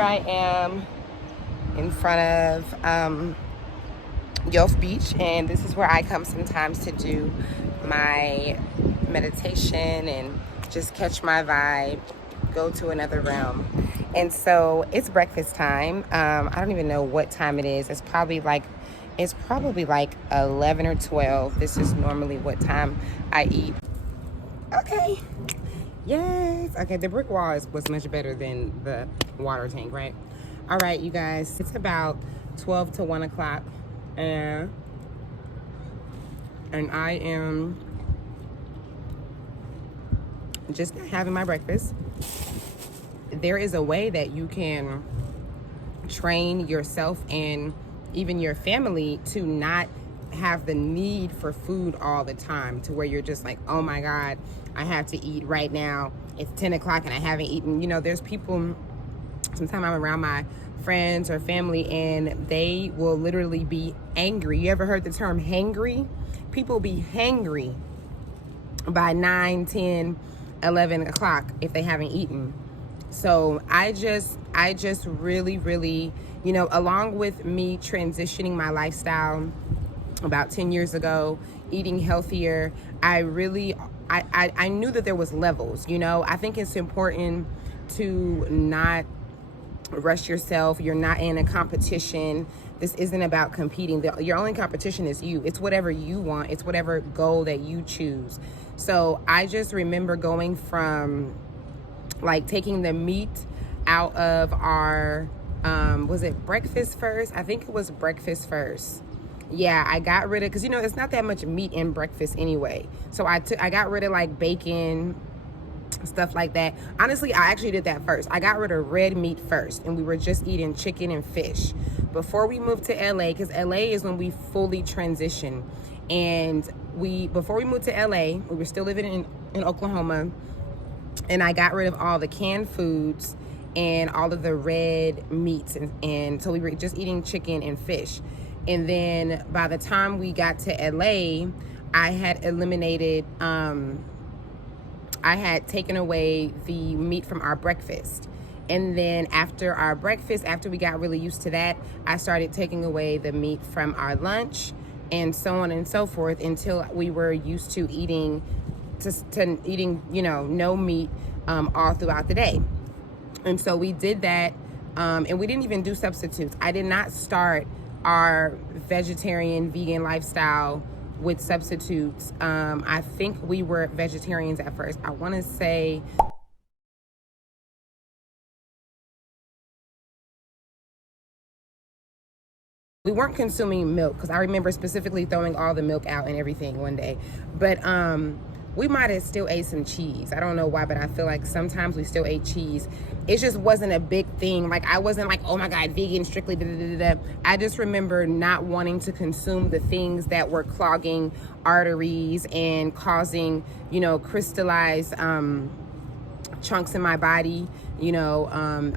here I am in front of Yof Beach, and this is where I come sometimes to do my meditation and just catch my vibe, go to another realm. And so it's breakfast time. I don't even know what time it is. It's probably like 11 or 12. This is normally what time I eat. Okay. Yes. Okay, the brick wall was much better than the water tank, right? All right, you guys. It's about 12 to 1 o'clock. And I am just having my breakfast. There is a way that you can train yourself and even your family to not have the need for food all the time, to where you're just like, oh my God, I have to eat right now. It's 10 o'clock and I haven't eaten. You know, there's people, sometimes I'm around my friends or family and they will literally be angry. You ever heard the term hangry? People be hangry by 9, 10, 11 o'clock if they haven't eaten. So I just really, you know, along with me transitioning my lifestyle about 10 years ago, eating healthier, I knew that there was levels, you know. I think it's important to not rush yourself. You're not in a competition. This isn't about competing. Your only competition is you. It's whatever you want. It's whatever goal that you choose. So I just remember going from like taking the meat out of our, was it breakfast first? I think it was breakfast first. Yeah, I got rid of, because you know, it's not that much meat in breakfast anyway. So I got rid of like bacon, stuff like that. Honestly, I actually did that first. I got rid of red meat first, and we were just eating chicken and fish before we moved to LA, because LA is when we fully transitioned. And before we moved to LA, we were still living in Oklahoma, and I got rid of all the canned foods and all of the red meats, and so we were just eating chicken and fish. And then by the time we got to LA, I had eliminated, I had taken away the meat from our breakfast. And then after our breakfast, after we got really used to that, I started taking away the meat from our lunch and so on and so forth, until we were used to eating, you know, no meat all throughout the day. And so we did that, and we didn't even do substitutes. I did not start our vegetarian vegan lifestyle with substitutes. I think we were vegetarians at first. I want to say we weren't consuming milk, because I remember specifically throwing all the milk out and everything one day. But we might have still ate some cheese. I don't know why, but I feel like sometimes we still ate cheese. It just wasn't a big thing. Like, I wasn't like, oh my God, vegan, strictly da da da da. I just remember not wanting to consume the things that were clogging arteries and causing, you know, crystallized chunks in my body. You know,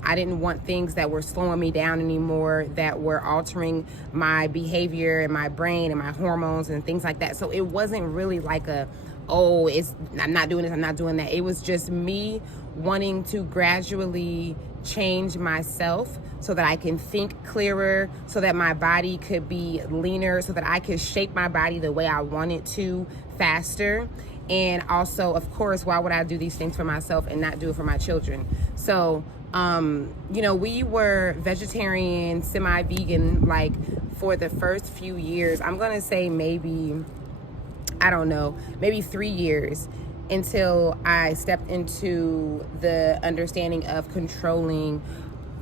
I didn't want things that were slowing me down anymore, that were altering my behavior and my brain and my hormones and things like that. So it wasn't really like I'm not doing this, I'm not doing that. It was just me wanting to gradually change myself so that I can think clearer, so that my body could be leaner, so that I could shape my body the way I want it to faster. And also, of course, why would I do these things for myself and not do it for my children? So, you know, we were vegetarian, semi-vegan, like for the first few years. I'm going to say maybe, I don't know, maybe 3 years, until I stepped into the understanding of controlling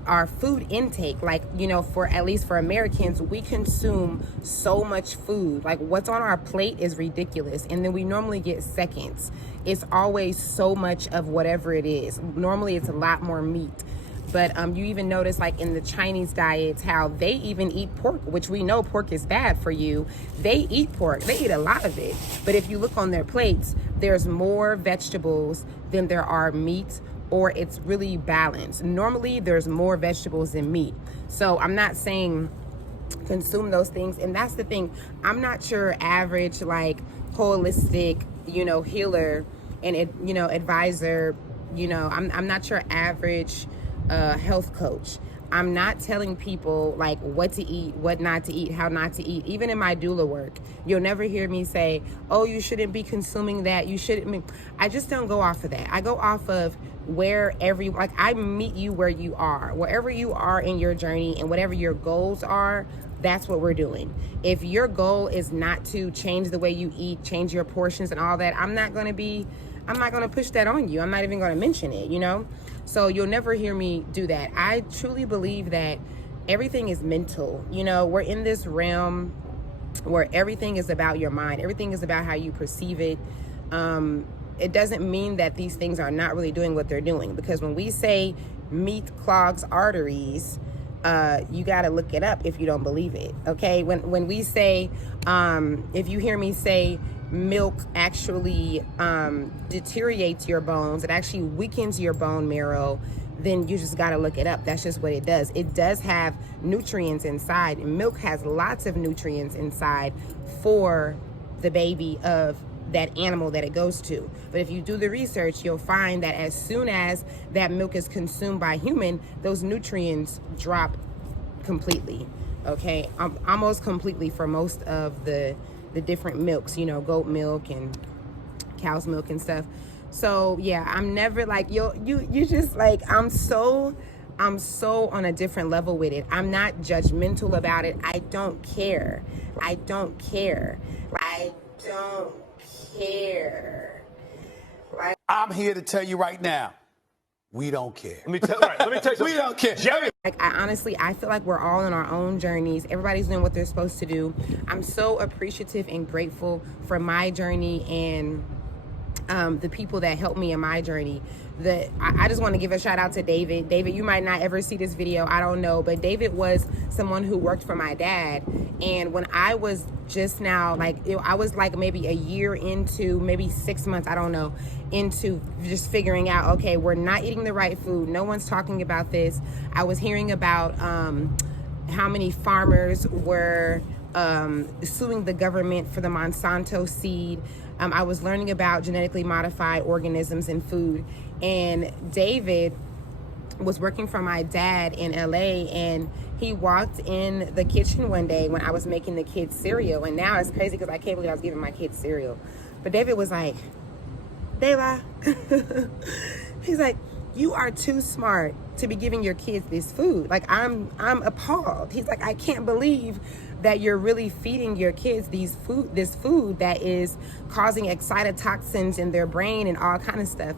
our food intake. Like, you know, at least for Americans, we consume so much food. Like, what's on our plate is ridiculous, and then we normally get seconds. It's always so much of whatever it is. Normally it's a lot more meat. But you even notice, like in the Chinese diets, how they even eat pork, which we know pork is bad for you. They eat pork. They eat a lot of it. But if you look on their plates, there's more vegetables than there are meat, or it's really balanced. Normally, there's more vegetables than meat. So I'm not saying consume those things. And that's the thing. I'm not your average, like, holistic, you know, healer and, you know, advisor. You know, I'm not your average health coach. I'm not telling people like what to eat, what not to eat, how not to eat. Even in my doula work, you'll never hear me say, oh, you shouldn't be consuming that. You shouldn't. I just don't go off of that. I go off of like I meet you where you are, wherever you are in your journey, and whatever your goals are. That's what we're doing. If your goal is not to change the way you eat, change your portions and all that, I'm not going to push that on you. I'm not even going to mention it, you know? So you'll never hear me do that. I truly believe that everything is mental. You know, we're in this realm where everything is about your mind. Everything is about how you perceive it. It doesn't mean that these things are not really doing what they're doing, because when we say meat clogs arteries, you got to look it up if you don't believe it. Okay. When we say, if you hear me say milk actually deteriorates your bones, it actually weakens your bone marrow, then you just got to look it up. That's just what it does. It does have nutrients inside. Milk has lots of nutrients inside for the baby of that animal that it goes to. But if you do the research, you'll find that as soon as that milk is consumed by human, those nutrients drop completely. Okay, almost completely for most of the different milks, you know, goat milk and cow's milk and stuff. So yeah, I'm never like you just like, I'm so on a different level with it. I'm not judgmental about it. I don't care. I don't care. Like, I'm here to tell you right now, we don't care. Let me tell you something. We don't care. Like, I feel like we're all on our own journeys. Everybody's doing what they're supposed to do. I'm so appreciative and grateful for my journey and the people that helped me in my journey. I just want to give a shout out to David. David, you might not ever see this video, I don't know, but David was someone who worked for my dad. And when I was just now, like, I was like maybe a year into, maybe 6 months, I don't know, into just figuring out, okay, we're not eating the right food. No one's talking about this. I was hearing about how many farmers were suing the government for the Monsanto seed. I was learning about genetically modified organisms in food. And David was working for my dad in LA, and he walked in the kitchen one day when I was making the kids cereal. And now it's crazy because I can't believe I was giving my kids cereal. But David was like, Dela, he's like, you are too smart to be giving your kids this food. Like, I'm appalled. He's like, I can't believe that you're really feeding your kids this food that is causing excitotoxins in their brain and all kind of stuff.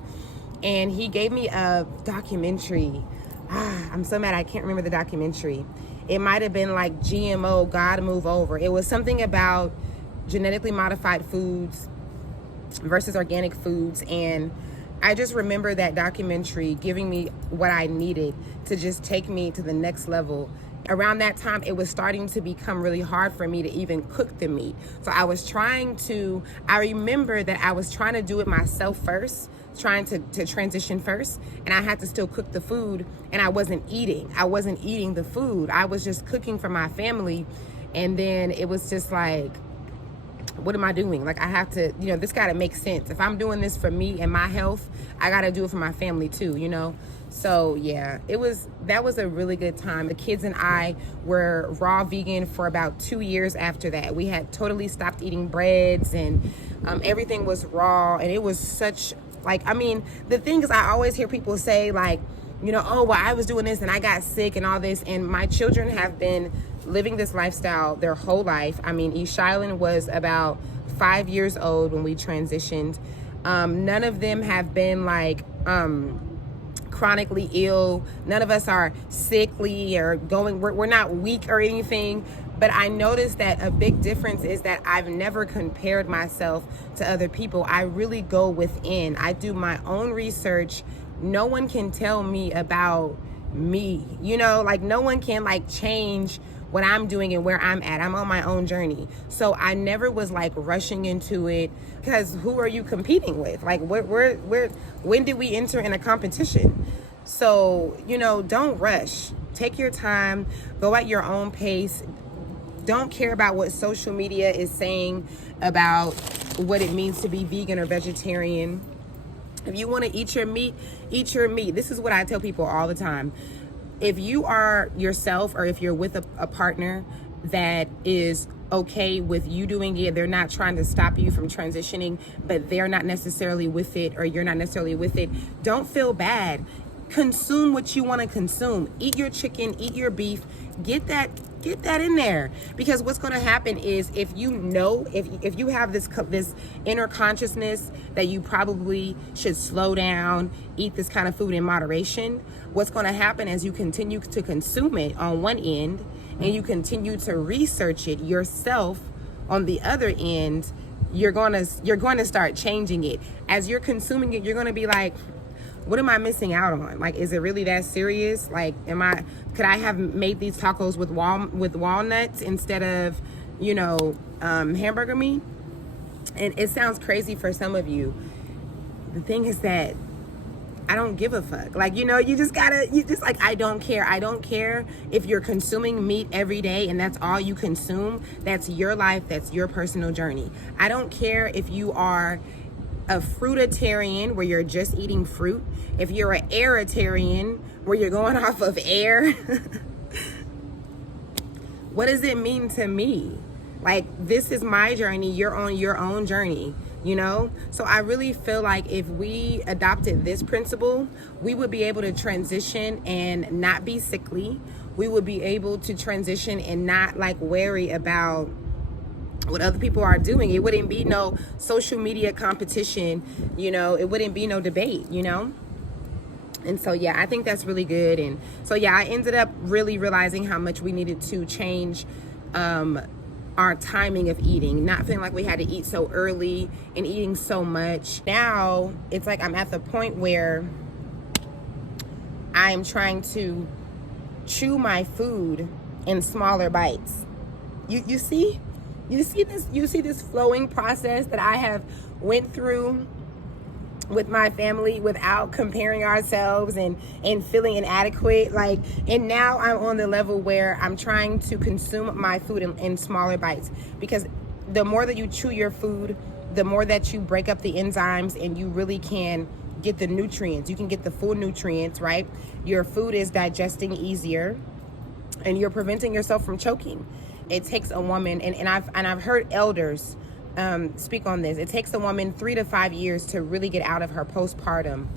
And he gave me a documentary. I'm so mad I can't remember the documentary. It might have been like GMO, God Move Over. It was something about genetically modified foods versus organic foods. And I just remember that documentary giving me what I needed to just take me to the next level. Around that time, it was starting to become really hard for me to even cook the meat. So I remember that I was trying to do it myself first, trying to transition first, and I had to still cook the food, and I wasn't eating the food. I was just cooking for my family. And then it was just like, what am I doing? Like, I have to, this got to make sense. If I'm doing this for me and my health, I got to do it for my family too, So yeah, that was a really good time. The kids and I were raw vegan for about 2 years after that. We had totally stopped eating breads, and everything was raw. And it was such, the thing is, I always hear people say, like, oh, well, I was doing this and I got sick and all this. And my children have been living this lifestyle their whole life. Ishailen was about 5 years old when we transitioned. None of them have been chronically ill. None of us are sickly or we're not weak or anything. But I noticed that a big difference is that I've never compared myself to other people. I really go within. I do my own research. No one can tell me about me, no one can change what I'm doing and where I'm at. I'm on my own journey. So I never was rushing into it, because who are you competing with? When did we enter in a competition? So, don't rush. Take your time, go at your own pace. Don't care about what social media is saying about what it means to be vegan or vegetarian. If you want to eat your meat, eat your meat. This is what I tell people all the time. if you are yourself, or if you're with a partner that is okay with you doing it, they're not trying to stop you from transitioning, but they're not necessarily with it, or you're not necessarily with it, don't feel bad. Consume what you want to consume. Eat your chicken, eat your beef, get that in there. Because what's going to happen is, if you know, if you have this inner consciousness that you probably should slow down, eat this kind of food in moderation, what's going to happen as you continue to consume it on one end, and you continue to research it yourself on the other end, you're going to start changing it. As you're consuming it, you're going to be like, what am I missing out on? Like, is it really that serious? Like, could I have made these tacos with walnuts instead of, hamburger meat? And it sounds crazy for some of you. The thing is that I don't give a fuck. Like, you just like, I don't care. I don't care if you're consuming meat every day and that's all you consume. That's your life. That's your personal journey. I don't care if you are a fruitarian, where you're just eating fruit. If you're an airitarian, where you're going off of air. What does it mean to me? Like, this is my journey. You're on your own journey, So I really feel like if we adopted this principle, we would be able to transition and not be sickly. We would be able to transition and not worry about what other people are doing. It wouldn't be no social media competition, it wouldn't be no debate, And so, yeah, I think that's really good. And so, yeah, I ended up really realizing how much we needed to change our timing of eating, not feeling like we had to eat so early and eating so much. Now it's like I'm at the point where I'm trying to chew my food in smaller bites. You see this flowing process that I have went through with my family without comparing ourselves and feeling inadequate. And now I'm on the level where I'm trying to consume my food in smaller bites, because the more that you chew your food, the more that you break up the enzymes, and you really can get the nutrients. You can get the full nutrients, right? Your food is digesting easier, and you're preventing yourself from choking. It takes a woman, and I've heard elders speak on this. It takes a woman 3 to 5 years to really get out of her postpartum,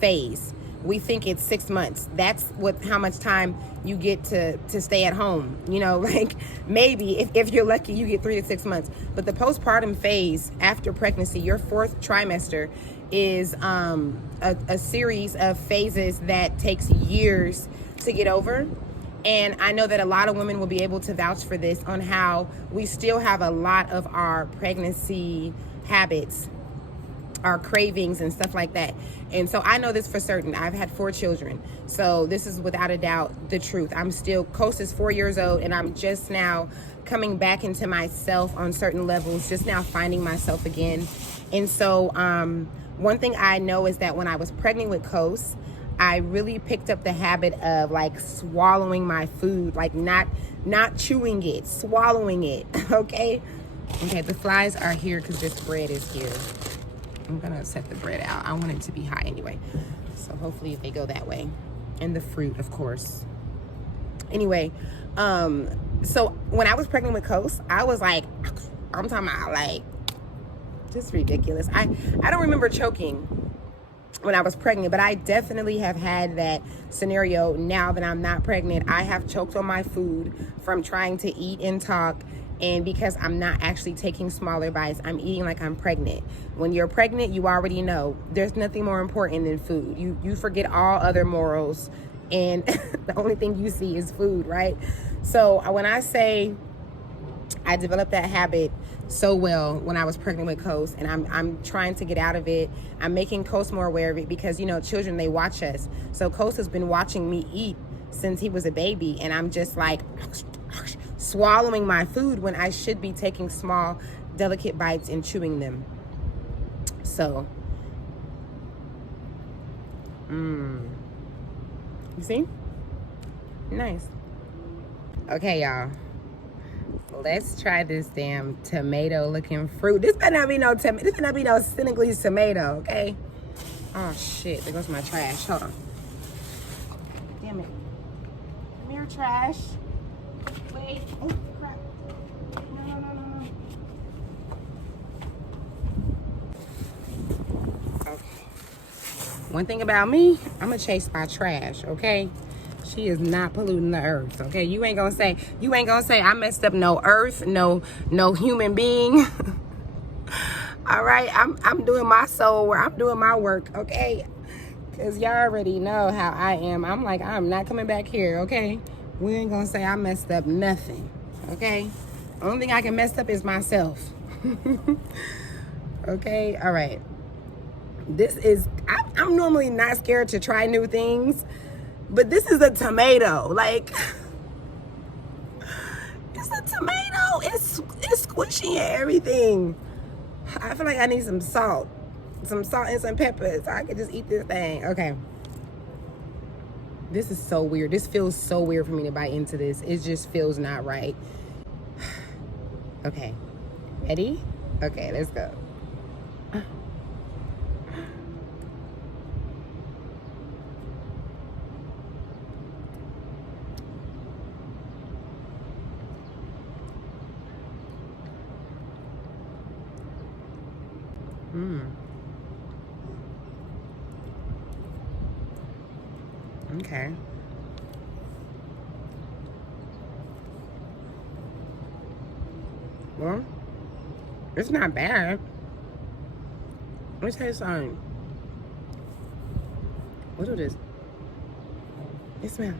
phase. We think it's 6 months. That's how much time you get to stay at home. Maybe if you're lucky, you get 3 to 6 months. But the postpartum phase after pregnancy, your 4th trimester, is a series of phases that takes years to get over. And I know that a lot of women will be able to vouch for this, on how we still have a lot of our pregnancy habits, our cravings and stuff like that. And so I know this for certain. I've had 4 children. So this is without a doubt the truth. Coast is 4 years old, and I'm just now coming back into myself on certain levels, just now finding myself again. And so one thing I know is that when I was pregnant with Coast, I really picked up the habit of swallowing my food, not chewing it, swallowing it. Okay, the flies are here because this bread is here. I'm gonna set the bread out. I want it to be high anyway, so hopefully they go that way. And the fruit, of course. Anyway, so when I was pregnant with Coast, I was I'm talking about just ridiculous. I don't remember choking when I was pregnant, but I definitely have had that scenario now that I'm not pregnant. I have choked on my food from trying to eat and talk, and because I'm not actually taking smaller bites, I'm eating like I'm pregnant. When you're pregnant, you already know there's nothing more important than food. You forget all other morals, and the only thing you see is food, right? So when I say I developed that habit so well when I was pregnant with Coast, and I'm trying to get out of it. I'm making Coast more aware of it, because children, they watch us. So Coast has been watching me eat since he was a baby, and I'm just swallowing my food when I should be taking small, delicate bites and chewing them. So you see? Nice. Okay, y'all. Let's try this damn tomato looking fruit. This better not be no This better not be no Senegalese tomato, okay? Oh shit, there goes my trash. Hold on. your trash. Wait. Oh, crap. No. Okay. One thing about me, I'm gonna chase my trash, okay? She is not polluting the earth, okay? You ain't gonna say I messed up no earth, no human being. All right, I'm doing my soul work. I'm doing my work, okay? Because y'all already know how I am. I'm like, I'm not coming back here, okay? We ain't gonna say I messed up nothing, okay? Only thing I can mess up is myself. Okay, all right. This is, I'm normally not scared to try new things, but this is a tomato. Like, it's a tomato. It's squishy and everything. I feel like I need some salt and some pepper so I can just eat this thing. Okay. This is so weird. This feels so weird for me to bite into this. It just feels not right. Okay. Ready? Okay, let's go. Okay. Well, it's not bad. Let's taste something. What is this? It smell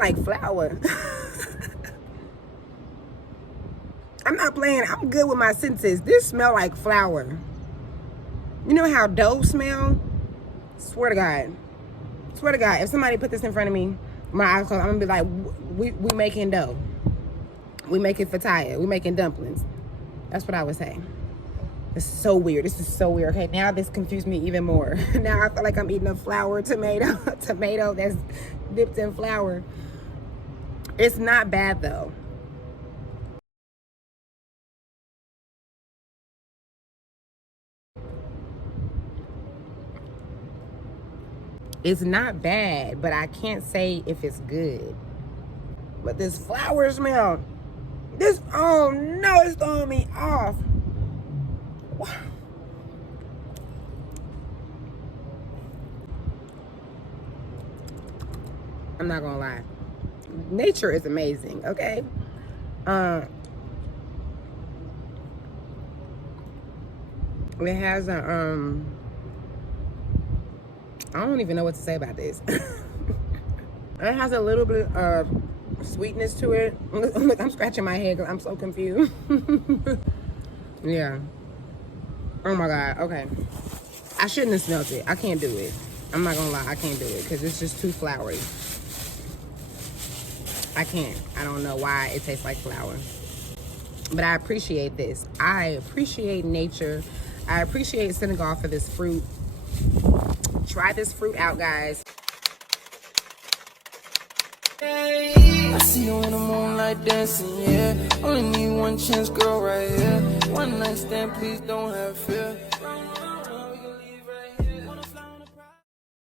like flour. I'm not playing. I'm good with my senses. This smell like flour. You know how dough smell? Swear to God, if somebody put this in front of me, my eyes closed, I'm gonna be like, we making dough. We making fataya. We making dumplings. That's what I would say. It's so weird. This is so weird. Okay, now this confused me even more. Now I feel like I'm eating a flour tomato that's dipped in flour. It's not bad though. It's not bad, but I can't say if it's good. But this flour smell, oh no, it's throwing me off. I'm not gonna lie. Nature is amazing, okay? It has a, I don't even know what to say about this. It has a little bit of sweetness to it. Look, I'm scratching my head because I'm so confused. Yeah. Oh my God, okay. I shouldn't have smelled it. I can't do it. I'm not gonna lie, I can't do it because it's just too floury. I can't. I don't know why it tastes like flour. But I appreciate this. I appreciate nature. I appreciate Senegal for this fruit. Try this fruit out, guys. I see you in the moonlight dancing, yeah. Only need one chance, girl, right here. One night stand, please don't have fear.